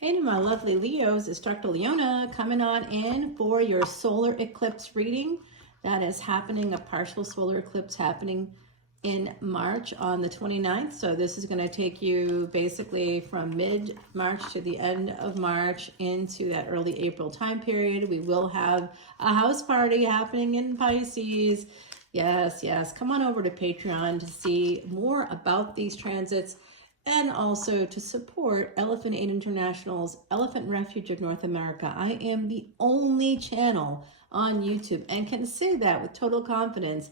Hey to my lovely Leos, it's Dr. Leona coming on in for your solar eclipse reading. That is happening, a partial solar eclipse happening in March on the 29th. So this is going to take you basically from mid-March to the end of March into that early April time period. We will have a house party happening in Pisces. Yes, yes. Come on over to Patreon to see more about these transits, and also to support Elephant Aid International's Elephant Refuge of North America. I am the only channel on YouTube, and can say that with total confidence,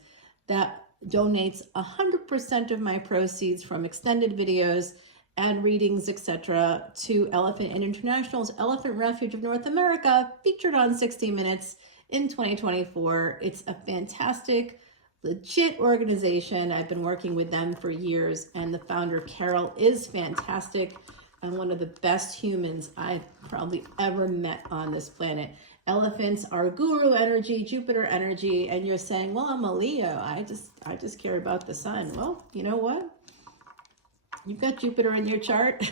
that donates 100% of my proceeds from extended videos and readings, etc., to Elephant Aid International's Elephant Refuge of North America, featured on 60 Minutes in 2024. It's a fantastic, legit organization. I've been working with them for years, and the founder, Carol, is fantastic and one of the best humans I've probably ever met on this planet. Elephants are guru energy, Jupiter energy, and you're saying, well, I'm a Leo. I just care about the sun. Well, you know what? You've got Jupiter in your chart.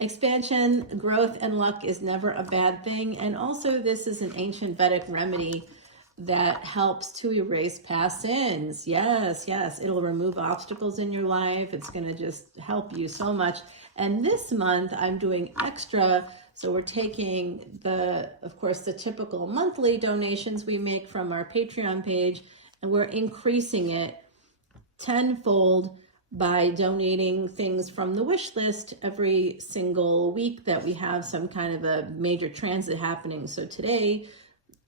Expansion, growth, and luck is never a bad thing. And also, this is an ancient Vedic remedy that helps to erase past sins. Yes, yes. It'll remove obstacles in your life. It's going to just help you so much. And this month, I'm doing extra. So we're taking of course, the typical monthly donations we make from our Patreon page, and we're increasing it tenfold by donating things from the wish list every single week that we have some kind of a major transit happening. So today,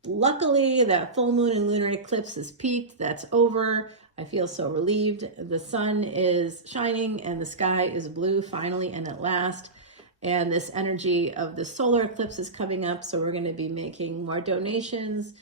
luckily, that full moon and lunar eclipse is peaked. That's over. I feel so relieved. The sun is shining and the sky is blue finally and at last. And this energy of the solar eclipse is coming up, so we're going to be making more donations.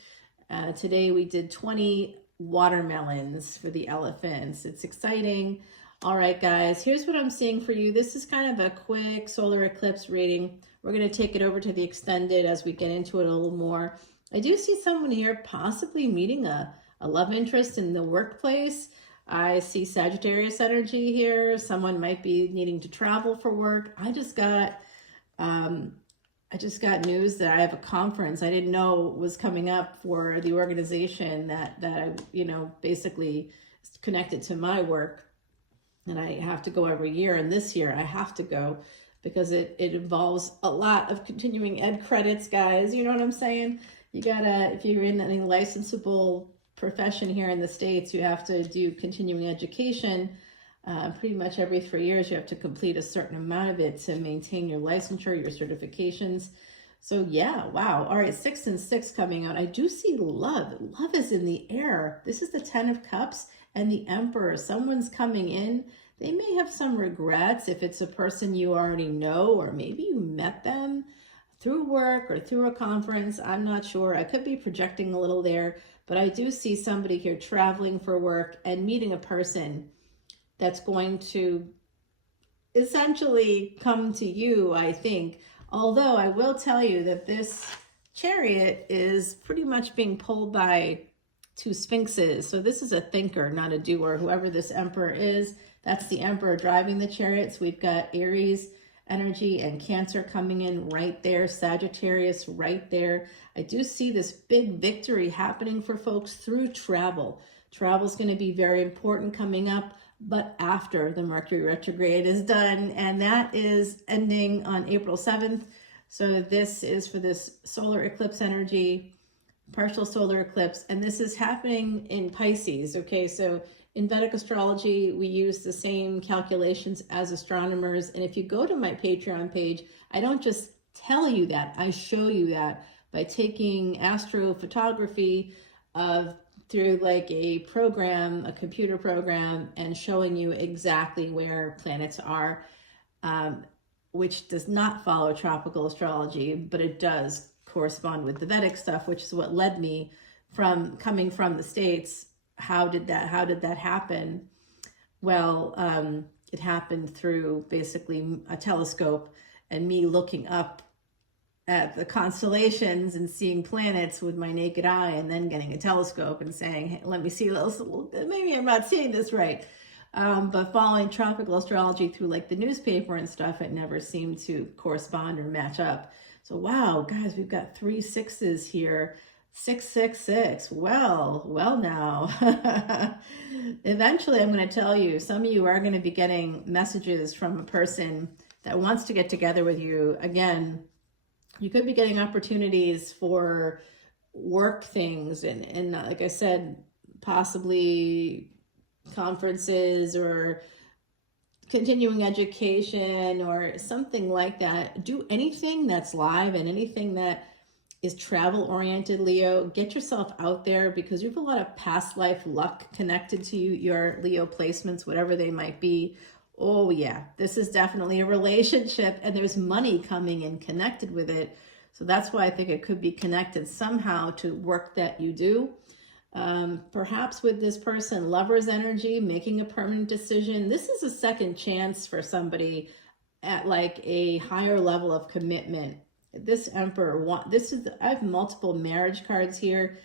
Today we did 20 watermelons for the elephants. It's exciting. All right, guys, here's what I'm seeing for you. This is kind of a quick solar eclipse reading. We're going to take it over to the extended as we get into it a little more. I do see someone here possibly meeting a love interest in the workplace. I see Sagittarius energy here. Someone might be needing to travel for work. I just got news that I have a conference I didn't know was coming up for the organization that I, basically is connected to my work. And I have to go every year. And this year I have to go because it involves a lot of continuing ed credits, guys. You know what I'm saying? You gotta, if you're in any licensable profession here in the States, you have to do continuing education. Pretty much every 3 years, you have to complete a certain amount of it to maintain your licensure, your certifications. So yeah, wow. All right, 6 and 6 coming out. I do see love. Love is in the air. This is the 10 of Cups and the Emperor. Someone's coming in. They may have some regrets if it's a person you already know, or maybe you met them through work or through a conference. I'm not sure. I could be projecting a little there, but I do see somebody here traveling for work and meeting a person that's going to essentially come to you, I think. Although I will tell you that this Chariot is pretty much being pulled by 2 Sphinxes. So this is a thinker, not a doer. Whoever this Emperor is, that's the Emperor driving the Chariots. We've got Aries energy and Cancer coming in right there, Sagittarius right there. I do see this big victory happening for folks through travel. Travel is going to be very important coming up, but after the Mercury retrograde is done, and that is ending on April 7th. So this is for this solar eclipse energy, partial solar eclipse, and this is happening in Pisces. Okay, so in Vedic astrology, we use the same calculations as astronomers. And if you go to my Patreon page, I don't just tell you that, I show you that by taking astrophotography through like a program, a computer program, and showing you exactly where planets are, which does not follow tropical astrology, but it does correspond with the Vedic stuff, which is what led me from coming from the States. How did that happen? Well, it happened through basically a telescope and me looking up at the constellations and seeing planets with my naked eye, and then getting a telescope and saying, hey, let me see those. Maybe I'm not seeing this right. But following tropical astrology through like the newspaper and stuff, it never seemed to correspond or match up. So wow, guys, we've got 3 6s here. 666. Well now. Eventually, I'm going to tell you, some of you are going to be getting messages from a person that wants to get together with you. Again, you could be getting opportunities for work things and like I said, possibly conferences or continuing education or something like that. Do anything that's live and anything that is travel oriented, Leo. Get yourself out there because you have a lot of past life luck connected to you, your Leo placements, whatever they might be. Oh yeah, this is definitely a relationship and there's money coming in connected with it. So that's why I think it could be connected somehow to work that you do. Perhaps with this person, lover's energy, making a permanent decision. This is a second chance for somebody at like a higher level of commitment. This Emperor, I have multiple marriage cards here,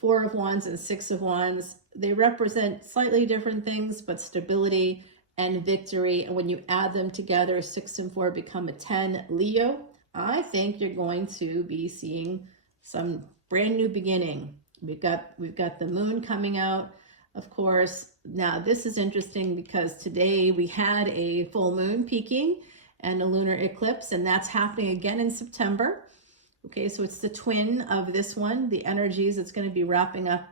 4 of Wands and 6 of Wands. They represent slightly different things, but stability and victory. And when you add them together, 6 and 4 become a 10. Leo, I think you're going to be seeing some brand new beginning. We've got the moon coming out, of course. Now this is interesting because today we had a full moon peaking and a lunar eclipse, and that's happening again in September. Okay, so it's the twin of this one. The energies, it's going to be wrapping up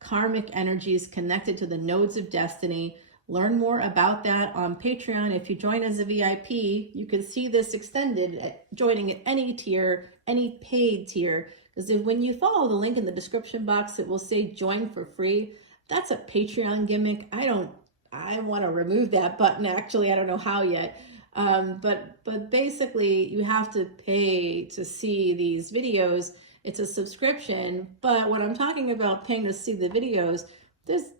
karmic energies connected to the nodes of destiny. Learn more about that on Patreon. If you join as a VIP, you can see this extended at joining at any tier, any paid tier. Because when you follow the link in the description box, it will say join for free. That's a Patreon gimmick. I want to remove that button. Actually, I don't know how yet. But basically you have to pay to see these videos. It's a subscription, but when I'm talking about paying to see the videos,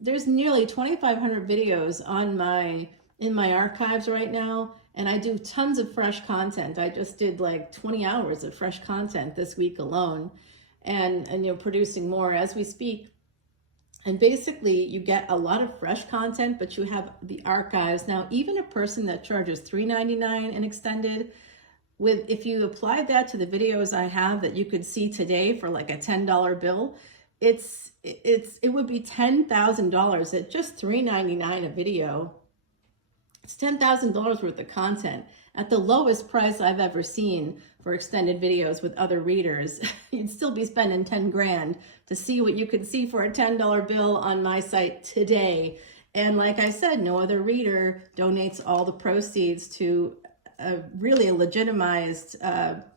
there's nearly 2,500 videos in my archives right now, and I do tons of fresh content. I just did like 20 hours of fresh content this week alone, and producing more as we speak. And basically you get a lot of fresh content, but you have the archives. Now, even a person that charges $3.99 and extended, if you applied that to the videos I have that you could see today for like a $10 bill, it would be $10,000 at just $3.99 a video. It's $10,000 worth of content at the lowest price I've ever seen for extended videos with other readers. You'd still be spending 10 grand to see what you could see for a $10 bill on my site today. And like I said, no other reader donates all the proceeds to really a legitimized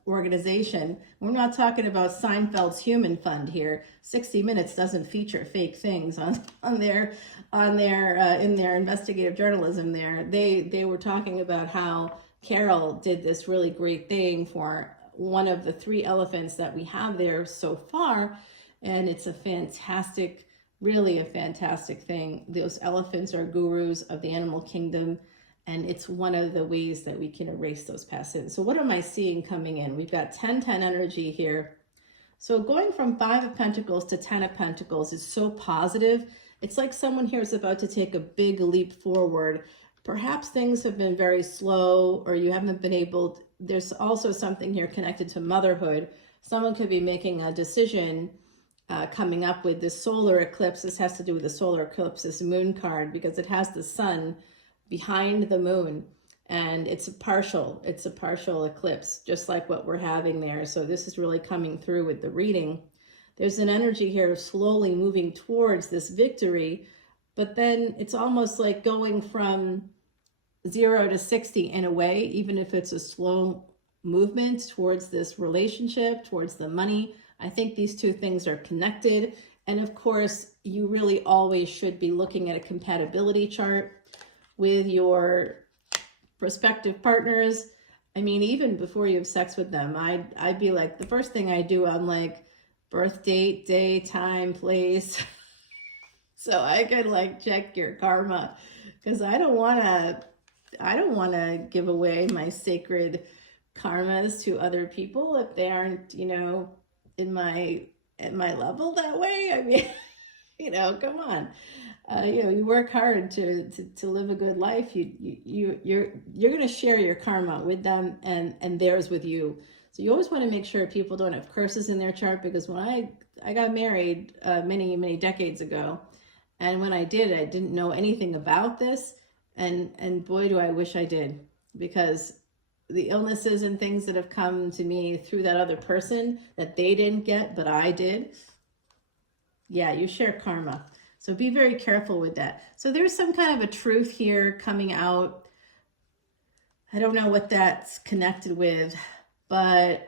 organization. We're not talking about Seinfeld's Human Fund here. 60 Minutes doesn't feature fake things in their investigative journalism there. They were talking about how Carol did this really great thing for one of the 3 elephants that we have there so far. And it's a fantastic, really a fantastic thing. Those elephants are gurus of the animal kingdom. And it's one of the ways that we can erase those past sins. So what am I seeing coming in? We've got 10-10 energy here. So going from 5 of Pentacles to 10 of Pentacles is so positive. It's like someone here is about to take a big leap forward. Perhaps things have been very slow, or you haven't been able to, there's also something here connected to motherhood. Someone could be making a decision coming up with this solar eclipse. This has to do with the solar eclipse, this moon card, because it has the sun behind the moon, and it's a partial eclipse, just like what we're having there. So this is really coming through with the reading. There's an energy here of slowly moving towards this victory, but then it's almost like going from 0 to 60 in a way, even if it's a slow movement towards this relationship, towards the money. I think these two things are connected. And of course, you really always should be looking at a compatibility chart with your prospective partners. I mean, even before you have sex with them, I'd be like, the first thing I do, I'm like, birth date, day, time, place. So I could like check your karma, because I don't want to give away my sacred karmas to other people if they aren't, at my level that way. I mean, You know, come on. You know, you work hard to live a good life. You're going to share your karma with them and theirs with you. So you always want to make sure people don't have curses in their chart, because when I got married many decades ago, and when I did, I didn't know anything about this, and boy, do I wish I did, because the illnesses and things that have come to me through that other person that they didn't get, but I did. Yeah, you share karma. So be very careful with that. So there's some kind of a truth here coming out. I don't know what that's connected with, but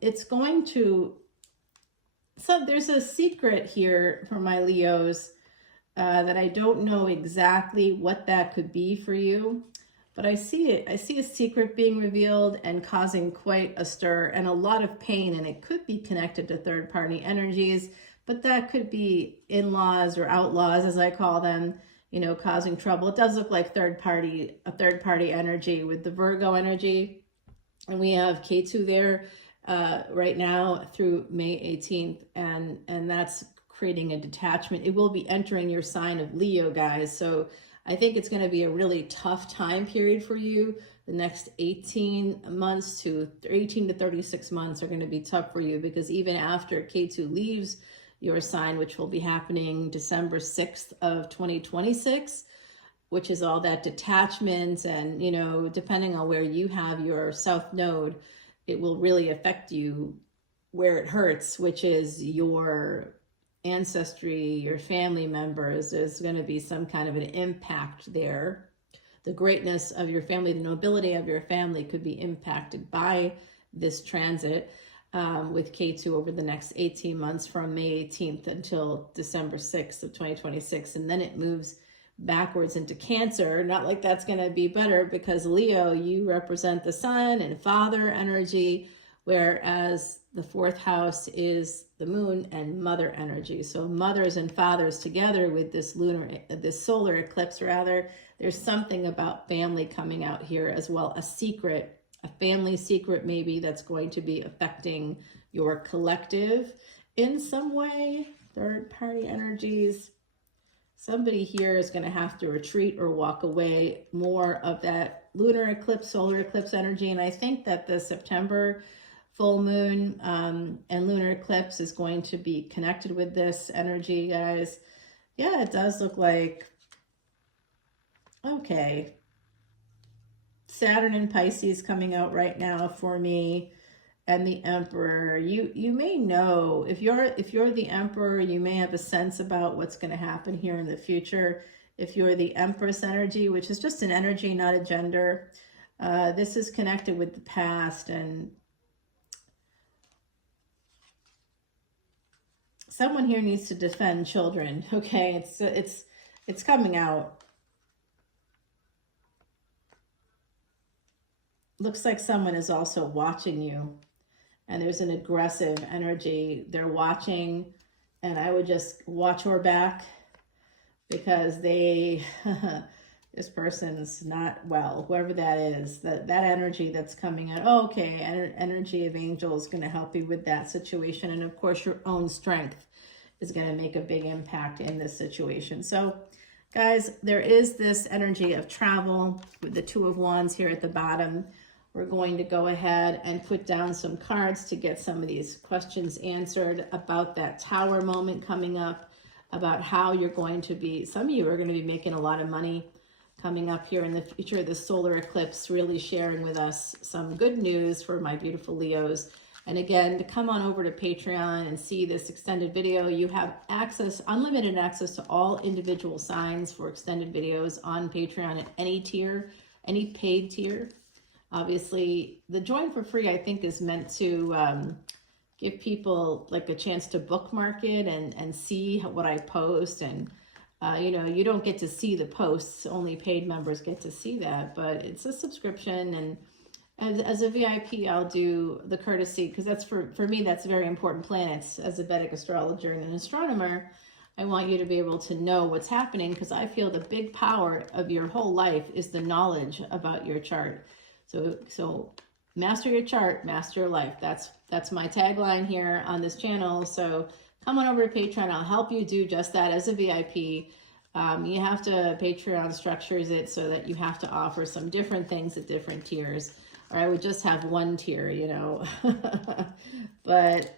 it's going to, so there's a secret here for my Leos that I don't know exactly what that could be for you, but I see it. I see a secret being revealed and causing quite a stir and a lot of pain, and it could be connected to third-party energies, but that could be in-laws or outlaws, as I call them, you know, causing trouble. It does look like a third-party energy with the Virgo energy, and we have K2 there right now through May 18th, and that's creating a detachment. It will be entering your sign of Leo, guys. So I think it's going to be a really tough time period for you. The next 18 to 36 months are going to be tough for you, because even after K2 leaves your sign, which will be happening December 6th of 2026, which is all that detachment, and, you know, depending on where you have your South Node, it will really affect you where it hurts, which is your ancestry, your family members. There's going to be some kind of an impact there. The greatness of your family, the nobility of your family could be impacted by this transit with K2 over the next 18 months from May 18th until December 6th of 2026. And then it moves backwards into Cancer. Not like that's going to be better, because Leo, you represent the sun and father energy, whereas the fourth house is the moon and mother energy. So mothers and fathers together with this solar eclipse rather, there's something about family coming out here as well. A secret, a family secret maybe, that's going to be affecting your collective in some way. Third party energies. Somebody here is going to have to retreat or walk away. More of that lunar eclipse, solar eclipse energy. And I think that the September full moon and lunar eclipse is going to be connected with this energy, guys. Yeah, it does look like, okay, Saturn and Pisces coming out right now for me, and the Emperor. You may know, if you're the Emperor, you may have a sense about what's going to happen here in the future. If you're the Empress energy, which is just an energy, not a gender, this is connected with the past, and someone here needs to defend children. Okay, it's coming out. Looks like someone is also watching you, and there's an aggressive energy. They're watching, and I would just watch her back, because they this person's not well, whoever that is, that energy that's coming out. Oh, okay, energy of angels going to help you with that situation, and of course your own strength is going to make a big impact in this situation. So guys, there is this energy of travel with the Two of Wands here at the bottom. We're going to go ahead and put down some cards to get some of these questions answered about that Tower moment coming up, about how you're going to be, some of you are going to be making a lot of money coming up here in the future. The solar eclipse really sharing with us some good news for my beautiful Leos. And again, to come on over to Patreon and see this extended video, you have access, unlimited access to all individual signs for extended videos on Patreon at any tier, any paid tier. Obviously, the join for free, I think, is meant to give people like a chance to bookmark it and see what I post. And, you know, you don't get to see the posts. Only paid members get to see that. But it's a subscription. And as a VIP, I'll do the courtesy, because that's for me, that's very important. Planets, as a Vedic astrologer and an astronomer, I want you to be able to know what's happening, because I feel the big power of your whole life is the knowledge about your chart. So master your chart, master your life. That's my tagline here on this channel. So come on over to Patreon. I'll help you do just that as a VIP. You have to, Patreon structures it so that you have to offer some different things at different tiers. Or I would just have one tier, you know. But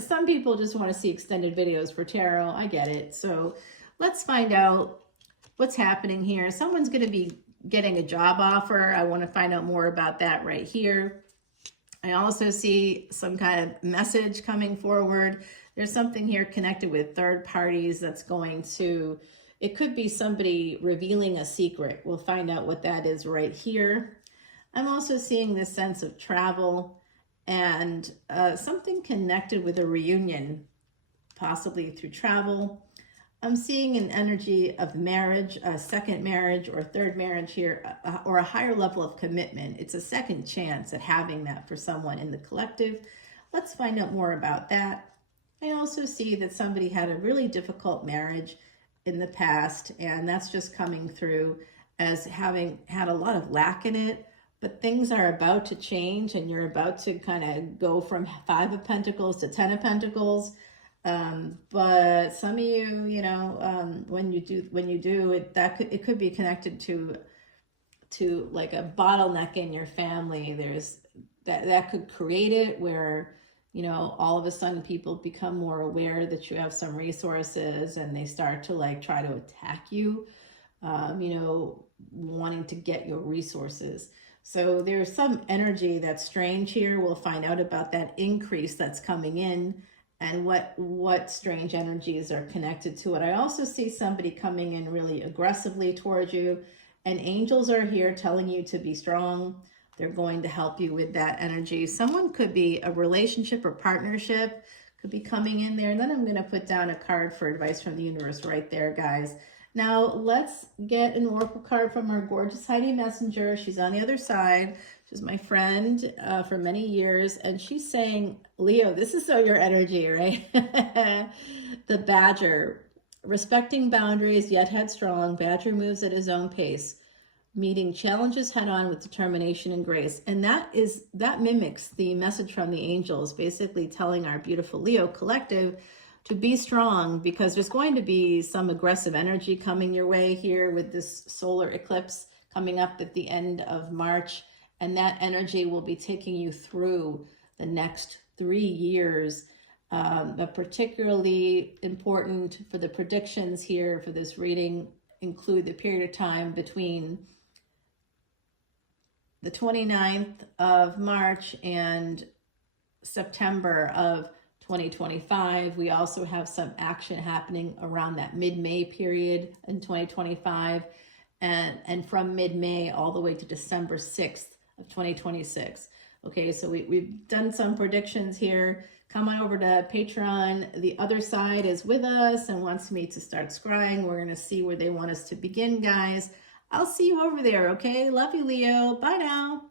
some people just want to see extended videos for tarot. I get it. So let's find out what's happening here. Someone's going to be getting a job offer. I want to find out more about that right here. I also see some kind of message coming forward. There's something here connected with third parties that's going to, it could be somebody revealing a secret. We'll find out what that is right here. I'm also seeing this sense of travel and something connected with a reunion, possibly through travel. I'm seeing an energy of marriage, a second marriage or third marriage here, or a higher level of commitment. It's a second chance at having that for someone in the collective. Let's find out more about that. I also see that somebody had a really difficult marriage in the past, and that's just coming through as having had a lot of lack in it. But things are about to change, and you're about to kind of go from 5 of Pentacles to 10 of Pentacles. But some of you, you know, when you do it, it could be connected to like a bottleneck in your family. There's that could create it where, you know, all of a sudden people become more aware that you have some resources and they start to like try to attack you, you know, wanting to get your resources. So there's some energy that's strange here. We'll find out about that increase that's coming in and what strange energies are connected to it. I also see somebody coming in really aggressively towards you, and angels are here telling you to be strong. They're going to help you with that energy. Someone could be a relationship or partnership, could be coming in there. And then I'm going to put down a card for advice from the universe right there, guys. Now, let's get an oracle card from our gorgeous Heidi Messenger. She's on the other side. She's my friend for many years. And she's saying, Leo, this is so your energy, right? The Badger, respecting boundaries, yet headstrong. Badger moves at his own pace, meeting challenges head on with determination and grace. And that mimics the message from the angels, basically telling our beautiful Leo collective to be strong, because there's going to be some aggressive energy coming your way here with this solar eclipse coming up at the end of March. And that energy will be taking you through the next 3 years. But particularly important for the predictions here for this reading include the period of time between the 29th of March and September of 2025. We also have some action happening around that mid-May period in 2025, and from mid-May all the way to December 6th of 2026. Okay, so we've done some predictions here. Come on over to Patreon. The other side is with us and wants me to start scrying. We're going to see where they want us to begin, guys. I'll see you over there, okay? Love you, Leo. Bye now.